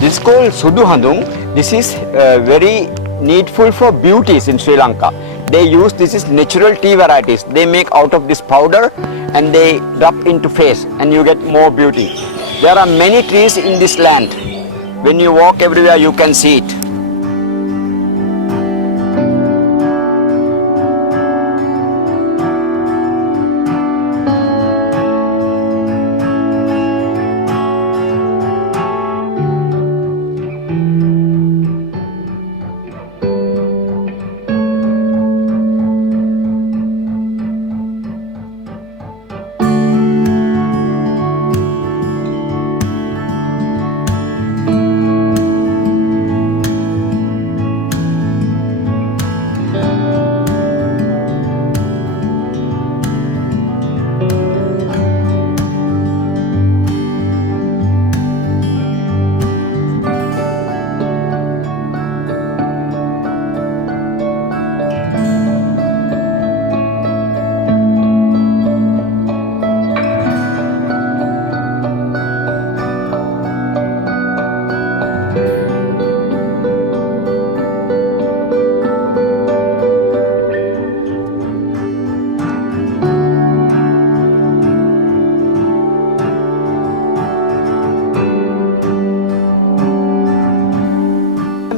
This is called Suduhandung. This is very needful for beauties in Sri Lanka. They use this is natural tea varieties. They make out of this powder and they rub into face and you get more beauty. There are many trees in this land. When you walk everywhere you can see it.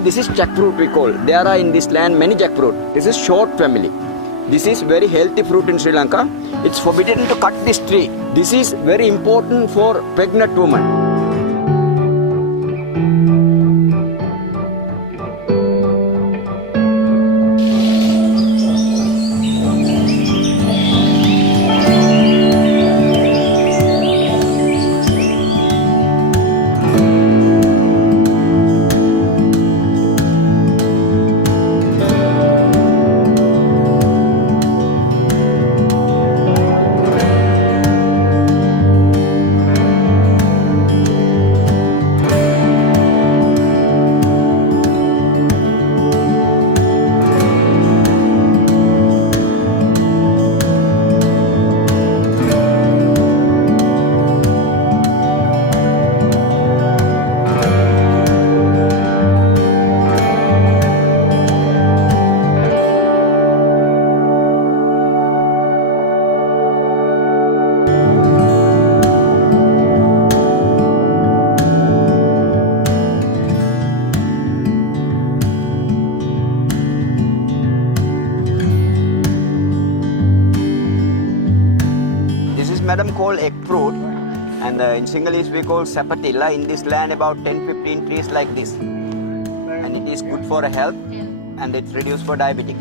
This is jackfruit we call. There are in this land many jackfruit. This is short family. This is very healthy fruit in Sri Lanka. It's forbidden to cut this tree. This is very important for pregnant women. Madam called egg fruit and in Sinhalese we call sapatilla. In this land about 10-15 trees like this, and it is good for health and it's reduced for diabetic.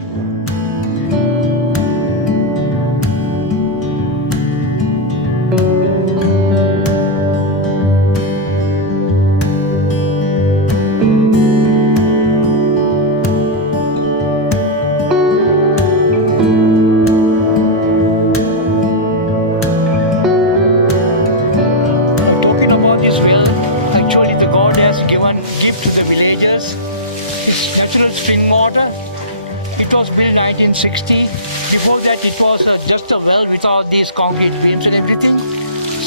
It was built 1960. Before that it was just a well with all these concrete beams and everything.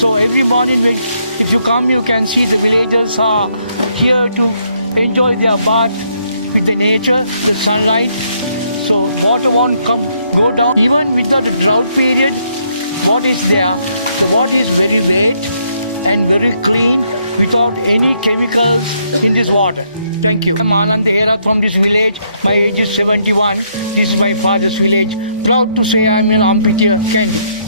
So every morning if you come you can see the villagers are here to enjoy their bath with the nature, the sunlight. So water won't go down. Even without a drought period, what is there, the water is very late and very clean without any chemicals in this water. Thank you. I'm Anand Era from this village. My age is 71. This is my father's village. Proud to say I'm in Ampitiya, Kandy.